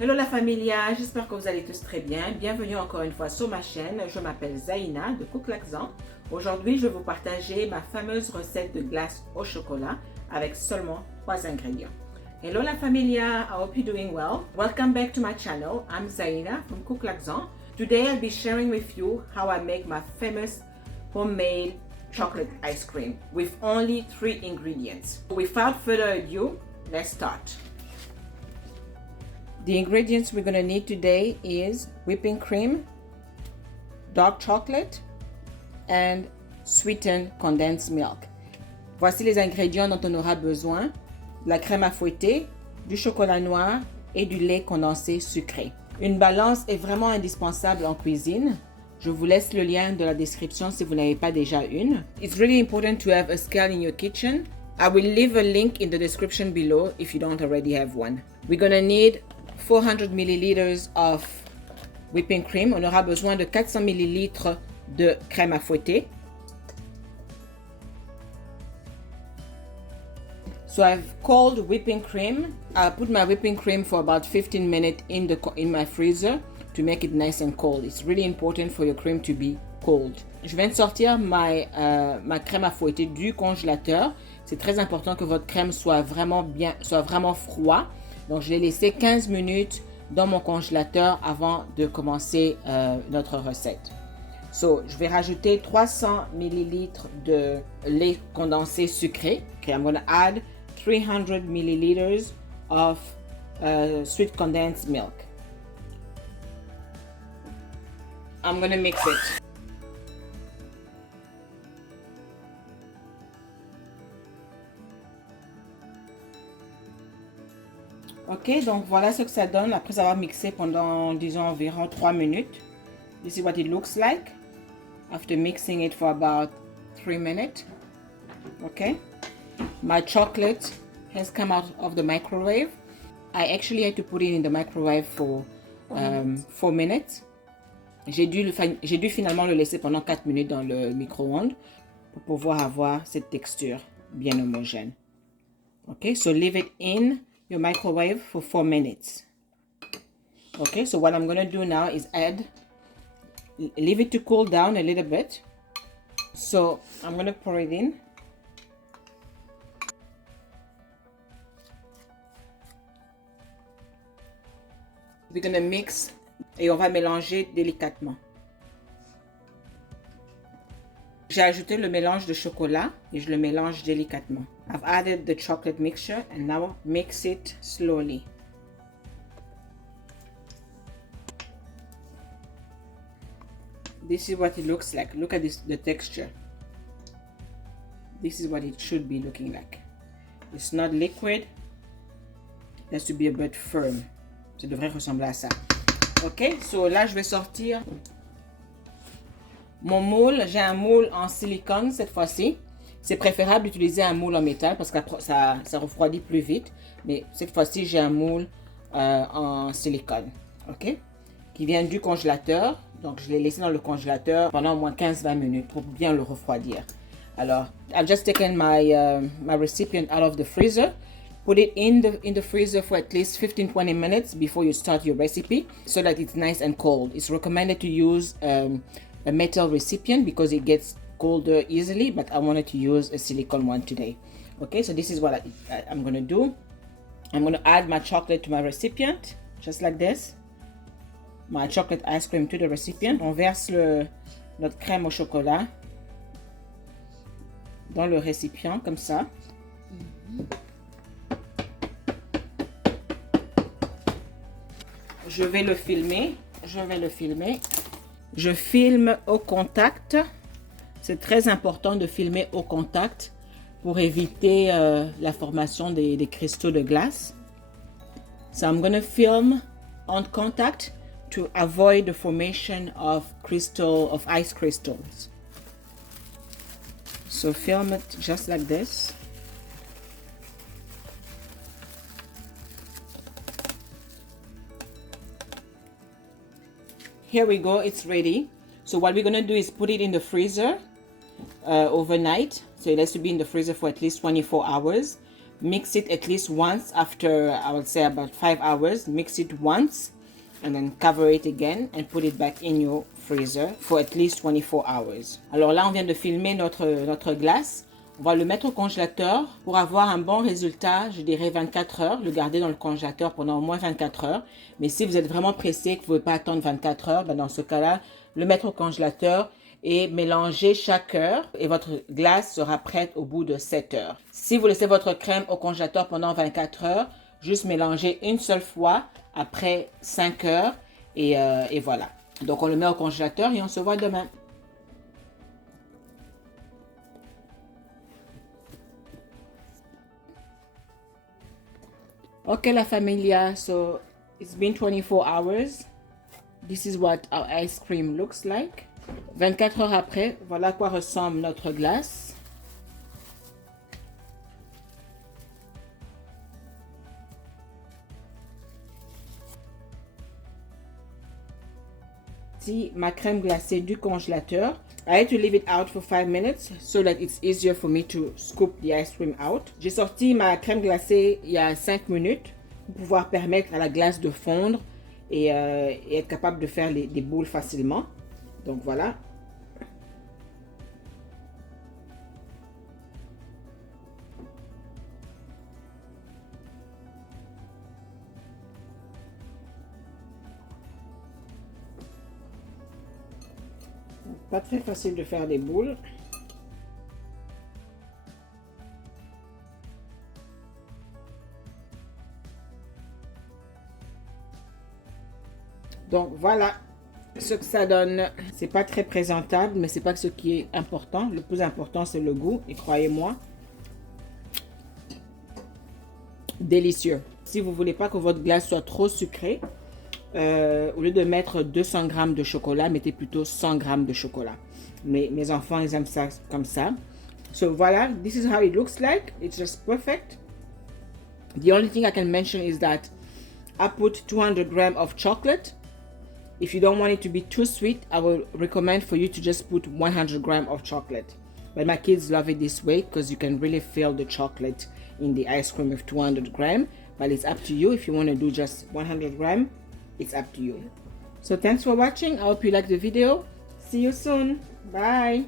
Hello la familia, j'espère que vous allez tous très bien. Bienvenue encore une fois sur ma chaîne. Je m'appelle Zaina de Cook L'accent. Aujourd'hui, je vais vous partager ma fameuse recette de glace au chocolat avec seulement 3 ingrédients. Hello la familia, I hope you're doing well. Welcome back to my channel. I'm Zaina from Cook L'accent. Today I'll be sharing with you how I make my famous homemade chocolate ice cream with only 3 ingredients. Without further ado, let's start. The ingredients we're going to need today is whipping cream, dark chocolate, and sweetened condensed milk. Voici les ingrédients dont on aura besoin: la crème à fouetter, du chocolat noir et du lait condensé sucré. Une balance est vraiment indispensable en cuisine. Je vous laisse le lien de la description si vous n'avez pas déjà une. It's really important to have a scale in your kitchen. I will leave a link in the description below if you don't already have one. We're going to need 400 milliliters of whipping cream. On aura besoin de 400 millilitres de crème à fouetter. So I've cold whipping cream. I put my whipping cream for about 15 minutes in my freezer to make it nice and cold. It's really important for your cream to be cold. Je viens de sortir ma crème à fouetter du congélateur. C'est très important que votre crème soit vraiment froid. Donc, je l'ai laissé 15 minutes dans mon congélateur avant de commencer notre recette. So, je vais rajouter 300 ml de lait condensé sucré. Okay, I'm going to add 300 milliliters of sweet condensed milk. I'm going to mix it. Ok, donc voilà ce que ça donne après avoir mixé pendant, disons, environ 3 minutes. This is what it looks like after mixing it for about 3 minutes. Okay, my chocolate has come out of the microwave. I actually had to put it in the microwave for 4 minutes. J'ai dû finalement le laisser pendant 4 minutes dans le micro-ondes pour pouvoir avoir cette texture bien homogène. Okay, so leave it in your microwave for 4 minutes. Okay, so what I'm going to do now is leave it to cool down a little bit. So I'm going to pour it in. We're going to mix et on va mélanger délicatement. J'ai ajouté le mélange de chocolat et je le mélange délicatement. I've added the chocolate mixture and now mix it slowly. This is what it looks like. Look at the texture. This is what it should be looking like. It's not liquid. It has to be a bit firm. Ça devrait ressembler à ça. Ok, so là je vais sortir mon moule. J'ai un moule en silicone cette fois-ci. C'est préférable d'utiliser un moule en métal parce que ça refroidit plus vite. Mais cette fois-ci, j'ai un moule en silicone. Ok? Qui vient du congélateur. Donc, je l'ai laissé dans le congélateur pendant au moins 15-20 minutes pour bien le refroidir. Alors, I've just taken my recipient out of the freezer. Put it in the freezer for at least 15-20 minutes before you start your recipe so that it's nice and cold. It's recommended to use a metal recipient because it gets colder easily, but I wanted to use a silicone one today. Okay, so this is what I'm going to do. I'm going to add my chocolate to my recipient, just like this. My chocolate ice cream to the recipient. On verse notre crème au chocolat dans le récipient, comme ça. Je vais le filmer. Je filme au contact. C'est très important de filmer au contact pour éviter la formation des cristaux de glace. So I'm going to film on contact to avoid the formation of ice crystals. So film it just like this. Here we go, it's ready. So what we're going to do is put it in the freezer overnight. So it has to be in the freezer for at least 24 hours. mix it at least once after, I would say about 5 hours. Mix it once and then cover it again and put it back in your freezer for at least 24 hours. Alors là, on vient de filmer notre glace. On va le mettre au congélateur pour avoir un bon résultat, je dirais 24 heures, le garder dans le congélateur pendant au moins 24 heures. Mais si vous êtes vraiment pressé, que vous ne pouvez pas attendre 24 heures, ben dans ce cas-là, le mettre au congélateur et mélanger chaque heure et votre glace sera prête au bout de 7 heures. Si vous laissez votre crème au congélateur pendant 24 heures, juste mélanger une seule fois après 5 heures et voilà. Donc on le met au congélateur et on se voit demain. Okay, la familia, so it's been 24 hours. This is what our ice cream looks like. 24 heures après, voilà à quoi ressemble notre glace. Ici, ma crème glacée du congélateur. I had to leave it out for 5 minutes so that it's easier for me to scoop the ice cream out. J'ai sorti ma crème glacée il y a 5 minutes pour pouvoir permettre à la glace de fondre et être capable de faire des boules facilement. Donc voilà. Pas très facile de faire des boules. Donc voilà ce que ça donne. C'est pas très présentable, mais c'est pas ce qui est important. Le plus important, c'est le goût. Et croyez-moi, délicieux. Si vous voulez pas que votre glace soit trop sucrée, au lieu de mettre 200 g de chocolat, mettez plutôt 100 g de chocolat. Mais mes enfants, ils aiment ça comme ça. So voilà, this is how it looks like. It's just perfect. The only thing I can mention is that I put 200 g of chocolate. If you don't want it to be too sweet, I will recommend for you to just put 100 g of chocolate. But my kids love it this way because you can really feel the chocolate in the ice cream with 200 g. But it's up to you. If you want to do just 100 g, it's up to you. So thanks for watching. I hope you liked the video. See you soon. Bye.